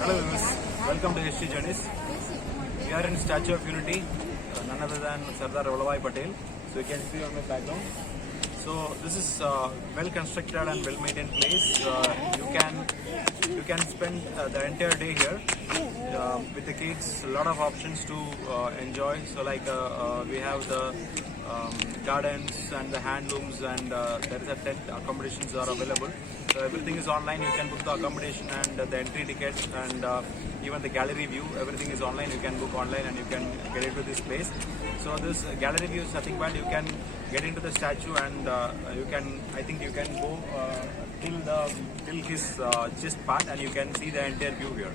Hello viewers, welcome to History Journeys. We are in Statue of Unity, none other than Sardar Vallabhbhai Patel. So you can see on my background. So this is well constructed and well maintained place. You can spend the entire day here with the kids. A lot of options to enjoy. So like we have the gardens and the handlooms, and there is a tent accommodations are available. So everything is online. You can book the accommodation and the entry ticket, and even the gallery view. Everything is online. You can book online and you can get into this place. So this gallery view is nothing but you can get into the statue, and I think you can go till his chest part, and you can see the entire view here.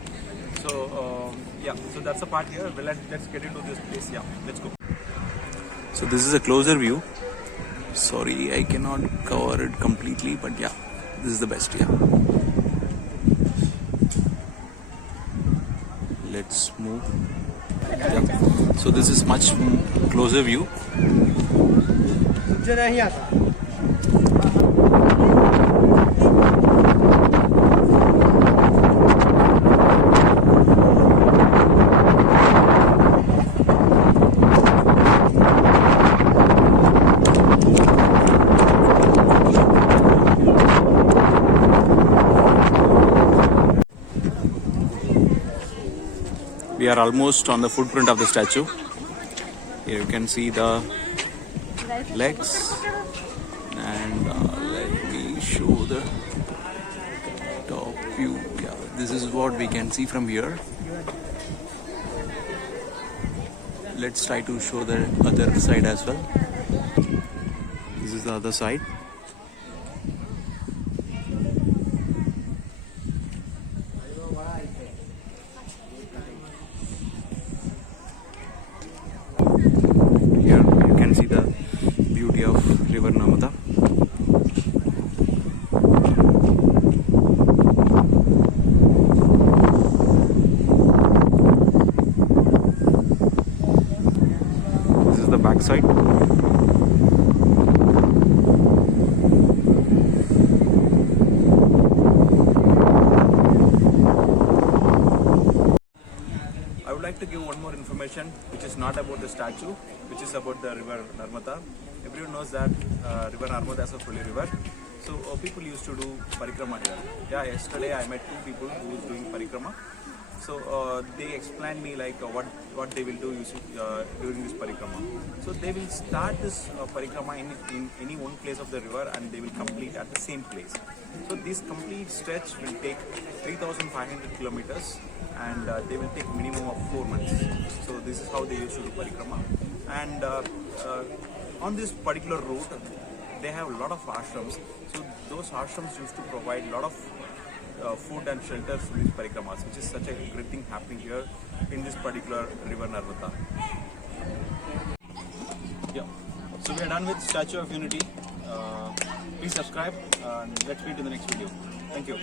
So so that's the part here. Well, let's get into this place. Yeah, let's go. So this is a closer view. Sorry, I cannot cover it completely, but yeah, this is the best. Yeah. Let's move. Yeah. So this is much closer view. We are almost on the footprint of the statue. Here you can see the legs, and let me show the top view. Yeah, this is what we can see from here. Let's try to show the other side as well. This is the other side. Of river Narmada. This is the back side. I would like to give one more information, which is not about the statue, which is about the river Narmada. Everyone knows that river Narmada is a holy river. So people used to do parikrama here. Yeah, yesterday I met two people who was doing parikrama. So they explained me like what they will do during this parikrama. So they will start this parikrama in any one place of the river, and they will complete at the same place. So this complete stretch will take 3,500 kilometers, and they will take minimum of 4 months. So this is how they used to do parikrama. And on this particular route, they have a lot of ashrams. So those ashrams used to provide a lot of food and shelters to these parikramas, which is such a great thing happening here in this particular river Narmada. Yeah. So we are done with Statue of Unity. Please subscribe, and let's meet in the next video. Thank you.